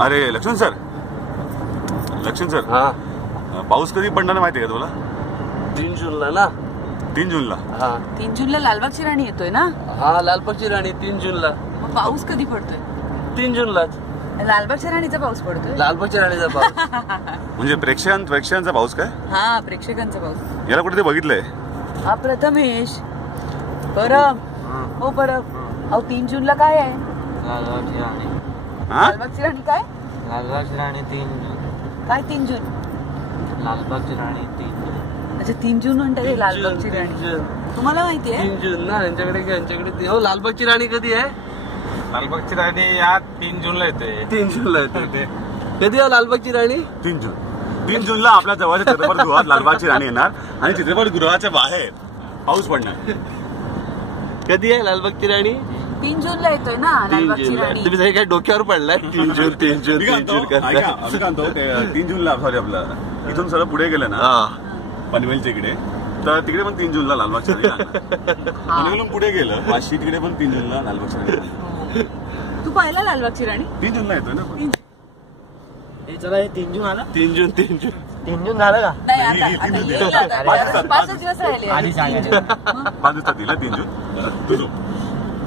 अरे लक्ष्मण सर, हा पाऊस कधी पडणार माहिती आहे का तुला? 3 जूनला ना? 3 जूनला. हा 3 जूनला लालबागची राणी येतोय ना? हा लालबागची राणी 3 जूनला. मग पाऊस कधी पडतोय? 3 जूनलाच लालबागच्या राणीचा पाऊस पडतोय. लालबागच्या राणीचा पाऊस. म्हणजे प्रेक्षकांचा पाऊस काय? हा प्रेक्षकांचा पाऊस. याला कुठे बघितलंय? हा प्रथमेश परब. हो परब. अहो 3 जूनला काय आहे? लालबागची राणी. लालबागची राणी काय? लालबागची राणी 3 जून. काय 3 जून? लालबागची राणी 3 जून. अच्छा 3 जून म्हणतात लालबागची राणी. तुम्हाला माहिती आहे? 3 जून ना यांच्याकडे. हो लालबागची राणी कधी आहे? लालबागची राणी या 3 जूनला येते. 3 जूनला येते. कधी आहे लालबागची राणी? 3 जून. 3 जूनला आपल्या जवळच्या चित्रपटगृहात लालबागची राणी येणार आणि चित्रपटगृहाच्या बाहेर पाऊस पडणार. कधी आहे लालबागची राणी? 3 जूनला येतोय ना 3 लालबागची जूनला. राणी. तुम्ही सगळे काय डोक्यावर पडलाय? 3 जून 3 जून 3 जून करताय. 3 जूनला सॉरी आपलं इथून सगळं पुढे गेलं ना पनवेलच्या इकडे, तर तिकडे पण 3 जूनला लालबागची राणी. पनवेलून पुढे गेलं वाशी तिकडे पण 3 जूनला लालबागची राणी. तू पाहिला लालबागची राणी? 3 जूनला येतोय ना. चला हे 3 जून आला. 3 जून 3 झालं का? नाही आता येईल आता. 5 दिवस राहिले. 5 दिवसात दिला 3 जून. तुझं